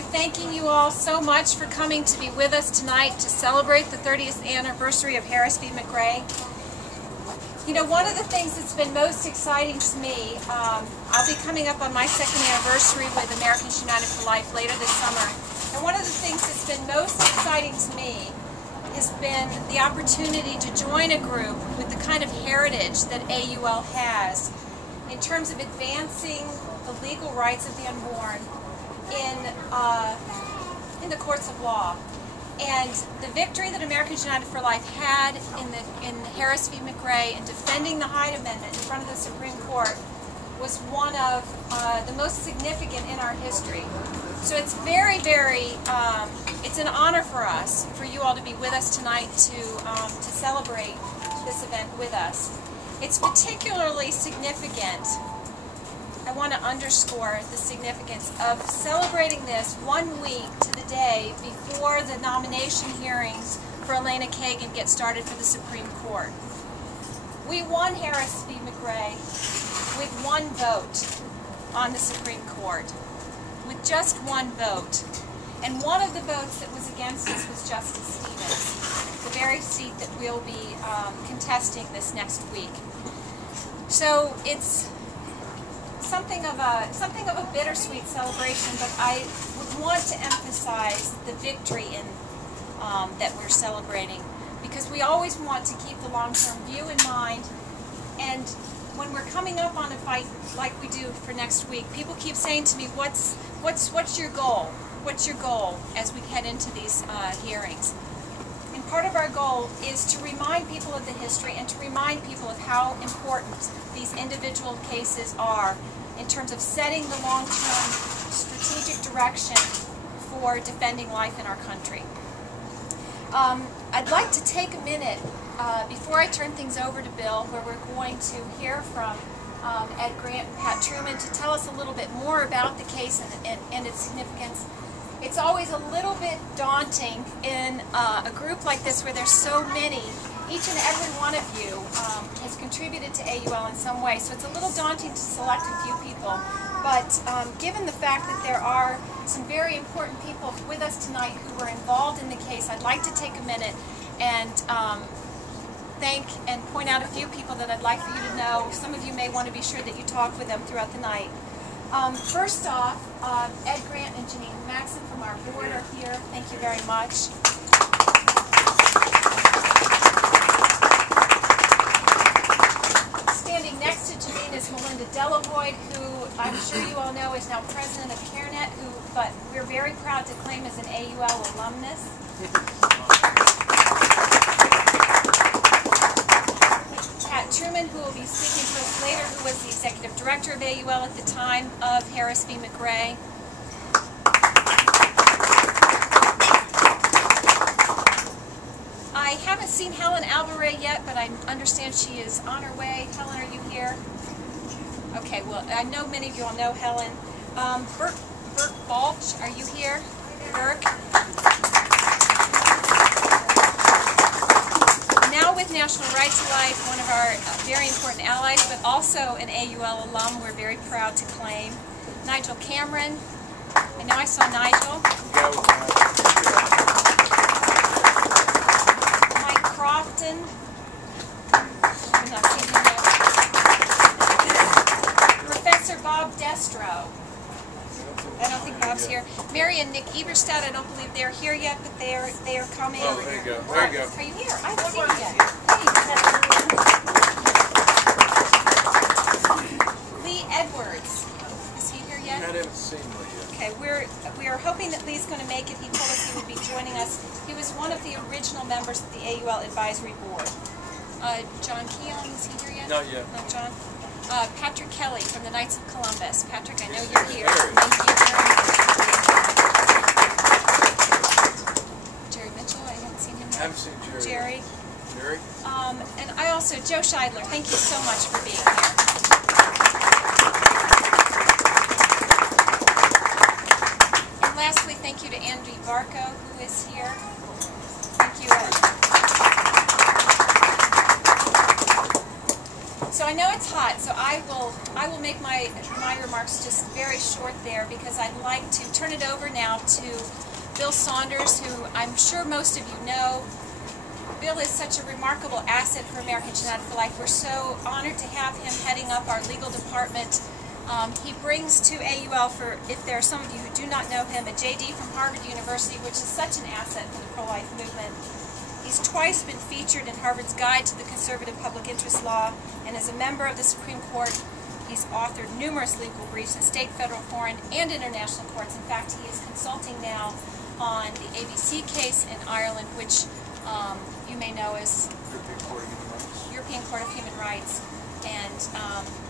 by thanking you all so much for coming to be with us tonight to celebrate the 30th anniversary of Harris v. McRae. You know, one of the things that's been most exciting to me, I'll be coming up on my second anniversary with Americans United for Life later this summer, and one of the things that's been most exciting to me has been the opportunity to join a group with the kind of heritage that AUL has in terms of advancing the legal rights of the unborn in the courts of law. And the victory that Americans United for Life had in Harris v. McRae in defending the Hyde Amendment in front of the Supreme Court was one of the most significant in our history. So it's very, it's an honor for us, for you all to be with us tonight to celebrate this event with us. It's particularly significant. I want to underscore the significance of celebrating this 1 week to the day before the nomination hearings for Elena Kagan get started for the Supreme Court. We won Harris v. McRae with one vote on the Supreme Court, with just one vote. And one of the votes that was against us was Justice Stevens, the very seat that we'll be contesting this next week. So it's something of a bittersweet celebration, but I would want to emphasize the victory that we're celebrating, because we always want to keep the long-term view in mind. And when we're coming up on a fight like we do for next week, people keep saying to me, "What's your goal? What's your goal?" as we head into these hearings. And part of our goal is to remind people of the history and to remind people of how important these individual cases are in terms of setting the long-term strategic direction for defending life in our country. I'd like to take a minute before I turn things over to Bill, where we're going to hear from Ed Grant and Pat Truman to tell us a little bit more about the case and its significance. It's always a little bit daunting in a group like this where there's so many. Each and every one of you has contributed to AUL in some way, so it's a little daunting to select a few people. But given the fact that there are some very important people with us tonight who were involved in the case, I'd like to take a minute and thank and point out a few people that I'd like for you to know. Some of you may want to be sure that you talk with them throughout the night. First off, Ed Grant and Janine Maxson from our board are here. Thank you very much. Standing next to Janine is Melinda Delahoyd, who I'm sure you all know is now president of CareNet, but we're very proud to claim as an AUL alumnus. Pat Truman, who will be speaking to us later, who was the executive director of AUL at the time of Harris v. McRae. I haven't seen Helen Alvarez yet, but I understand she is on her way. Helen, are you here? Okay, well, I know many of you all know Helen. Burke Balch, are you here? Burke? Now with National Right to Life, one of our very important allies, but also an AUL alum we're very proud to claim. Nigel Cameron. I know I saw Nigel. Mike Crofton. Professor Bob Destro. I don't think Bob's here. Mary and Nick Eberstadt, I don't believe they're here yet, but they are coming. Oh, there you go. There you go. Are you here? I haven't seen you yet. Hey. Lee Edwards. Is he here yet? I haven't seen Lee yet. Okay, we are hoping that Lee's going to make it. He told us he would be joining us. He was one of the original members of the AUL Advisory Board. John Keon, is he here yet? Not yet. Not John. Patrick Kelly from the Knights of Columbus. Patrick, I know you're here. Thank you very much. Jerry Mitchell, I haven't seen him yet. I haven't seen Jerry. Jerry. And I also, Joe Scheidler, thank you so much for being here. And lastly, thank you to Andy Varco, who is here. Thank you, Ed. So I know it's hot, so I will make my remarks just very short there, because I'd like to turn it over now to Bill Saunders, who I'm sure most of you know. Bill is such a remarkable asset for Americans United for Life. We're so honored to have him heading up our legal department. He brings to AUL, for if there are some of you who do not know him, a JD from Harvard University, which is such an asset for the pro-life movement. He's twice been featured in Harvard's Guide to the Conservative Public Interest Law, and as a member of the Supreme Court, he's authored numerous legal briefs in state, federal, foreign, and international courts. In fact, he is consulting now on the ABC case in Ireland, which you may know as European Court of Human Rights. And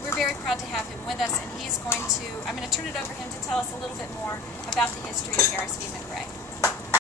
we're very proud to have him with us, and he's going to, I'm going to turn it over to him to tell us a little bit more about the history of Harris v. McRae.